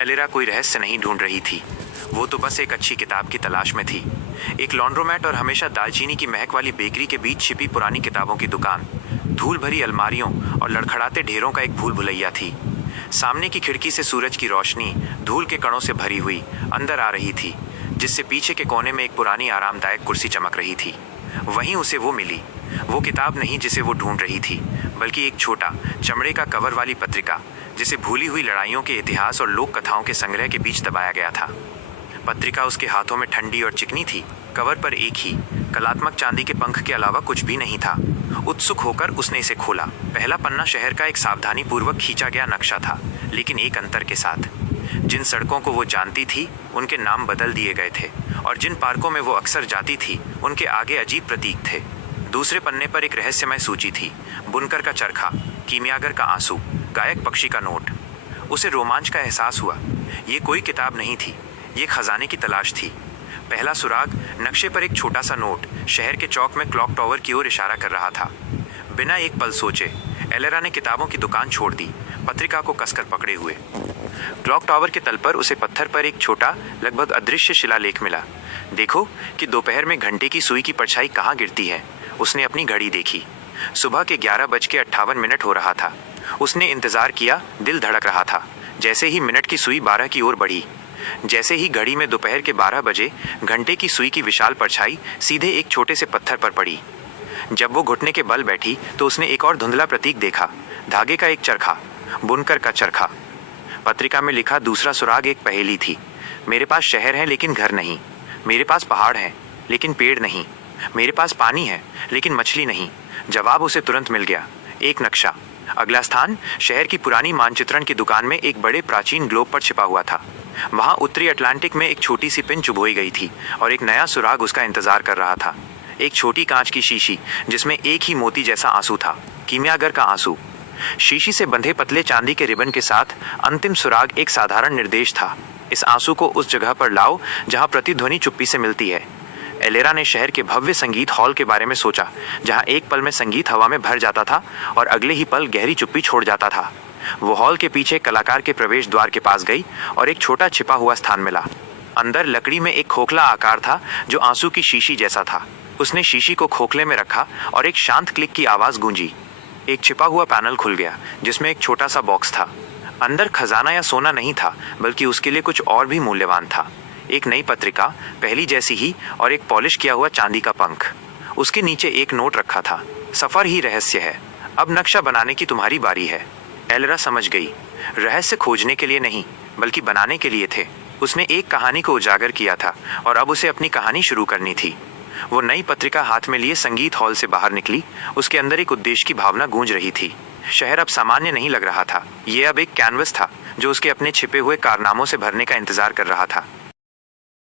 एलेरा कोई रहस्य नहीं ढूंढ रही थी, वो तो बस एक अच्छी किताब की तलाश में थी। एक लॉन्ड्रोमैट और हमेशा दालचीनी की महक वाली बेकरी के बीच छिपी पुरानी किताबों की दुकान, धूल भरी अलमारियों और लड़खड़ाते ढेरों का एक भूल भुलैया थी। सामने की खिड़की से सूरज की रोशनी धूल के कणों से भरी हुई अंदर आ रही थी, जिससे पीछे के कोने में एक पुरानी आरामदायक कुर्सी चमक रही थी। वहीं उसे वो मिली, वो किताब नहीं जिसे वो ढूंढ रही थी, बल्कि एक छोटा चमड़े का कवर वाली पत्रिका, जिसे भूली हुई लड़ाइयों के इतिहास और लोक कथाओं के संग्रह के बीच दबाया गया था। पत्रिका उसके हाथों में ठंडी और चिकनी थी। कवर पर एक ही कलात्मक चांदी के पंख के अलावा कुछ भी नहीं था। उत्सुक होकर उसने इसे खोला। पहला पन्ना शहर का एक सावधानी पूर्वक खींचा गया नक्शा था, लेकिन एक अंतर के साथ। जिन सड़कों को वो जानती थी उनके नाम बदल दिए गए थे, और जिन पार्कों में वो अक्सर जाती थी उनके आगे अजीब प्रतीक थे। दूसरे पन्ने पर एक रहस्यमय सूची थी, बुनकर का चरखा, कीमियागर का आंसू, गायक पक्षी का नोट। उसे रोमांच का एहसास हुआ। ये कोई किताब नहीं थी, ये खजाने की तलाश थी। पहला सुराग, नक्शे पर एक छोटा सा नोट शहर के चौक में क्लॉक टावर की ओर इशारा कर रहा था। बिना एक पल सोचे एलेरा ने किताबों की दुकान छोड़ दी, पत्रिका को कसकर पकड़े हुए। क्लॉक टावर के तल पर उसे पत्थर पर एक छोटा, लगभग अदृश्य शिलालेख मिला। देखो कि दोपहर में घंटे की सुई की परछाई कहाँ गिरती है। उसने अपनी घड़ी देखी। सुबह के 11:58 हो रहा था। उसने इंतजार किया, दिल धड़क रहा था। जैसे ही मिनट की सुई 12 की ओर बढ़ी, जैसे ही घड़ी में दोपहर के 12 बजे घंटे की सुई की विशाल परछाई सीधे एक छोटे से पत्थर पर पड़ी। जब वो घुटने के बल बैठी तो उसने एक और धुंधला प्रतीक देखा, धागे का एक चरखा, बुनकर का चरखा। पत्रिका में लिखा दूसरा सुराग एक पहेली थी। मेरे पास शहर है लेकिन घर नहीं, मेरे पास पहाड़ है लेकिन पेड़ नहीं, मेरे पास पानी है लेकिन मछली नहीं। जवाब उसे तुरंत मिल गया, एक नक्शा। अगला स्थान शहर की पुरानी मानचित्रण की दुकान में एक बड़े प्राचीन ग्लोब पर छिपा हुआ था। वहां उत्तरी अटलांटिक में एक छोटी सी पिन चुभोई गई थी और एक नया सुराग उसका इंतजार कर रहा था। एक छोटी कांच की शीशी जिसमें एक ही मोती जैसा आंसू था, कीमियागर का आंसू। शीशी से बंधे पतले चांदी के रिबन के साथ अंतिम सुराग एक साधारण निर्देश था, इस आंसू को उस जगह पर लाओ जहां प्रतिध्वनि चुप्पी से मिलती है। एलेरा ने शहर के भव्य संगीत हॉल के बारे में सोचा, जहां एक पल में संगीत हवा में भर जाता था और अगले ही पल गहरी चुप्पी छोड़ जाता था। वो हॉल के पीछे कलाकार के प्रवेश द्वार के पास गई और एक छोटा छिपा हुआ स्थान मिला। अंदर लकड़ी में एक खोखला आकार था जो आंसू की शीशी जैसा था। उसने शीशी को खोखले में रखा और एक शांत क्लिक की आवाज गूंजी। एक छिपा हुआ पैनल खुल गया जिसमें एक छोटा सा बॉक्स था। अंदर खजाना या सोना नहीं था, बल्कि उसके लिए कुछ और भी मूल्यवान था। एक नई पत्रिका, पहली जैसी ही, और एक पॉलिश किया हुआ चांदी का पंख। उसके नीचे एक नोट रखा था, सफर ही रहस्य है, अब नक्शा बनाने की तुम्हारी बारी है। एलेरा समझ गई, रहस्य खोजने के लिए नहीं बल्कि बनाने के लिए थे। उसने एक कहानी को उजागर किया था और अब उसे अपनी कहानी शुरू करनी थी। वो नई पत्रिका हाथ में लिए संगीत हॉल से बाहर निकली। उसके अंदर एक उद्देश्य की भावना गूंज रही थी। शहर अब सामान्य नहीं लग रहा था, ये अब एक कैनवस था जो उसके अपने छिपे हुए कारनामों से भरने का इंतजार कर रहा था।